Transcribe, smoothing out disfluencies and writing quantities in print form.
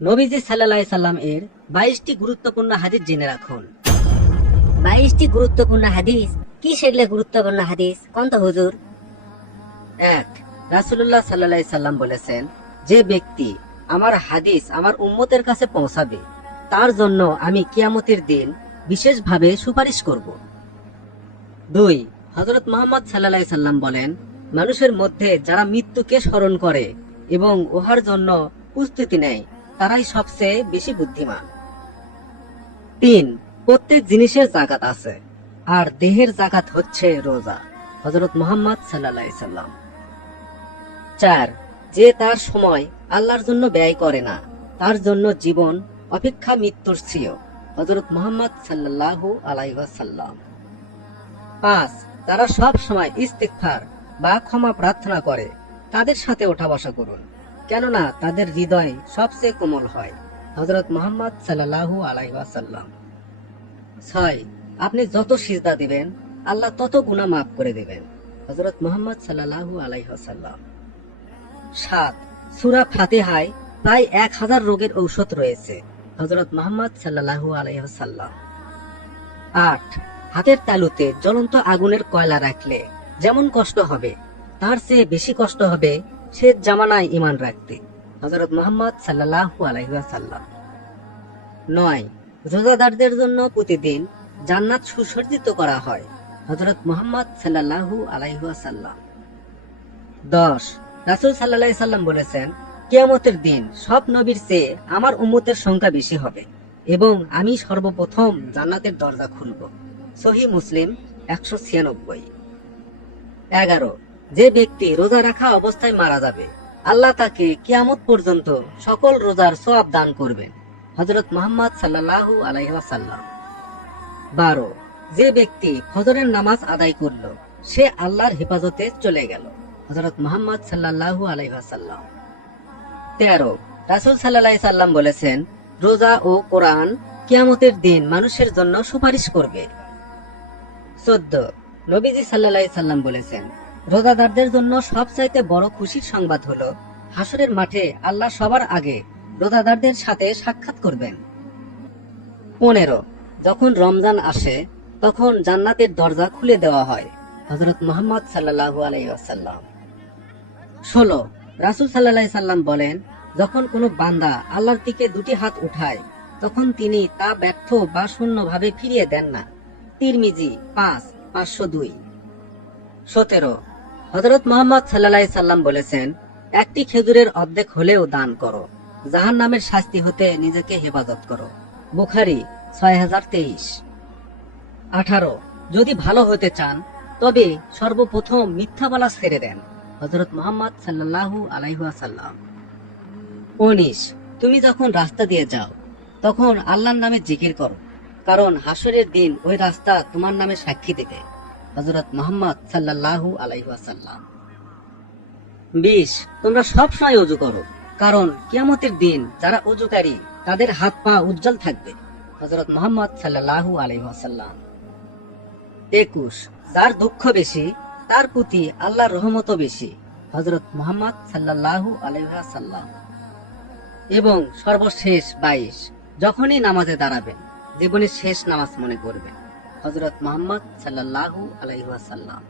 নবীজি সাল্লাল্লাহু আলাইহি সাল্লাম এর 22টি গুরুত্বপূর্ণ হাদিস জেনে রাখুন। 22টি গুরুত্বপূর্ণ হাদিস, কি সেগুলো গুরুত্বপূর্ণ হাদিস কোন তো হুজুর? 1. রাসূলুল্লাহ সাল্লাল্লাহু আলাইহি সাল্লাম বলেছেন, যে ব্যক্তি আমার হাদিস আমার উম্মতের কাছে পৌঁছাবে তার জন্য আমি কিয়ামতের দিন বিশেষভাবে সুপারিশ করব। 2. হযরত মুহাম্মদ সাল্লাল্লাহু আলাইহি সাল্লাম বলেন, মানুষের মধ্যে যারা মৃত্যুকে স্মরণ করে এবং উহার জন্য প্রস্তুতি নেয় তারাই সবচেয়ে বেশি বুদ্ধিমান। 3. প্রত্যেক জিনিসের জাকাত আছে, আর দেহের জাকাত হচ্ছে রোজা। হযরত মুহাম্মদ সাল্লাল্লাহু আলাইহি সাল্লাম। 4. যে তার সময় আল্লাহর জন্য ব্যয় করে না তার জন্য জীবন অপেক্ষা মৃত্যুর শ্রেয়। হযরত মুহাম্মদ সাল্লাল্লাহু আলাইহি ওয়াসাল্লাম। 5. তারা সব সময় ইস্তিগফার বা ক্ষমা প্রার্থনা করে তাদের সাথে ওঠা বসা করুন, কেননা তাদের হৃদয় সবচেয়ে কোমল হয়। হযরত মুহাম্মদ সাল্লাল্লাহু আলাইহি ওয়াসাল্লাম। 6. আপনি যত সিজদা দিবেন আল্লাহ তত গুনাহ মাফ করে দেবেন। হযরত মুহাম্মদ সাল্লাল্লাহু আলাইহি ওয়াসাল্লাম। 7. সূরা ফাতিহায় প্রায় 1000 রোগের ঔষধ রয়েছে। হযরত মুহাম্মদ সাল্লাল্লাহু আলাইহি ওয়াসাল্লাম। 8. হাতের তালুতে জ্বলন্ত আগুনের কয়লা রাখলে যেমন কষ্ট হবে তার চেয়ে বেশি কষ্ট হবে সে জামানায় ঈমান রাখতে। হযরত মুহাম্মদ সাল্লাল্লাহু আলাইহি ওয়াসাল্লাম। 9. রোজাদারদের জন্য প্রতিদিন জান্নাত সুসজ্জিত করা হয়। হযরত মুহাম্মদ সাল্লাল্লাহু আলাইহি ওয়াসাল্লাম। 10. রাসূল সাল্লাল্লাহু আলাইহি সাল্লাম বলেছেন, কিয়ামতের দিন সব নবীর চেয়ে আমার উম্মতের সংখ্যা বেশি হবে এবং আমি সর্বপ্রথম জান্নাতের দরজা খুলব। সহিহ মুসলিম 196। 11. যে ব্যক্তি রোজা রাখা অবস্থায় মারা যাবে আল্লাহ তাকে কিয়ামত পর্যন্ত সকল রোজার সওয়াব দান করবেন। হযরত মুহাম্মদ সাল্লাল্লাহু আলাইহি ওয়াসাল্লাম। 12. যে ব্যক্তি ফজরের নামাজ আদায় করল সে আল্লাহর হেফাজতে চলে গেল। হযরত মুহাম্মদ সাল্লাল্লাহু আলাইহি ওয়াসাল্লাম। 13. রাসূল সাল্লাল্লাহু আলাইহি সাল্লাম বলেছেন, রোজা ও কোরআন কিয়ামতের দিন মানুষের জন্য সুপারিশ করবে। 14. নবীজি সাল্লাল্লাহু আলাইহি সাল্লাম বলেছেন, রোজাদারদের জন্য সবচাইতে বড় খুশির সংবাদ হলো হাসরের মাঠে আল্লাহ সবার আগে রোজাদারদের সাথে সাক্ষাৎ করবেন। 15. যখন রমজান আসে তখন জান্নাতের দরজা খুলে দেওয়া হয়। হযরত মুহাম্মদ সাল্লাল্লাহু আলাইহি ওয়াসাল্লাম। 16. রাসূল সাল্লাল্লাহু আলাইহি সাল্লাম বলেন, যখন কোনো বান্দা আল্লাহর দিকে দুটি হাত উঠায় তখন তিনি তা ব্যর্থ বা শূন্যভাবে ফিরিয়ে দেন না। তিরমিজি 5/502। 17. হযরত মুহাম্মদ সাল্লাল্লাহু আলাইহি সাল্লাম বলেছেন, একটি খেজুরের অর্ধেক হলেও দান করো, জাহান্নামের শাস্তি হতে নিজেকে হেফাজত করো। বুখারী 6023। 18. যদি ভালো হতে চান তবে সর্বপ্রথম মিথ্যা বলা ছেড়ে দেন। হযরত মুহাম্মদ সাল্লাল্লাহু আলাইহি ওয়াসাল্লাম। 19. তুমি যখন রাস্তা দিয়ে যাও তখন আল্লাহর নামে জিকির করো, কারণ হাসরের দিন ওই রাস্তা তোমার নামে সাক্ষী দেবে। হযরত মুহাম্মদ সাল্লাল্লাহু আলাইহি ওয়াসাল্লাম। 20. তোমরা সব সময় ওযু করো, কারণ কিয়ামতের দিন যারা ওযুকারী তাদের হাত পা উজ্জ্বল থাকবে। হযরত মুহাম্মদ সাল্লাল্লাহু আলাইহি ওয়াসাল্লাম। 21. যার দুঃখ বেশি তার প্রতি আল্লাহর রহমতও বেশি। হযরত মুহাম্মদ সাল্লাল্লাহু আলাইহি ওয়াসাল্লাম। এবং সর্বশেষ 22. যখনই নামাজে দাঁড়াবেন জীবনের শেষ নামাজ মনে করবেন। হযরত মুহাম্মদ সাল্লাল্লাহু আলাইহি ওয়াসাল্লাম।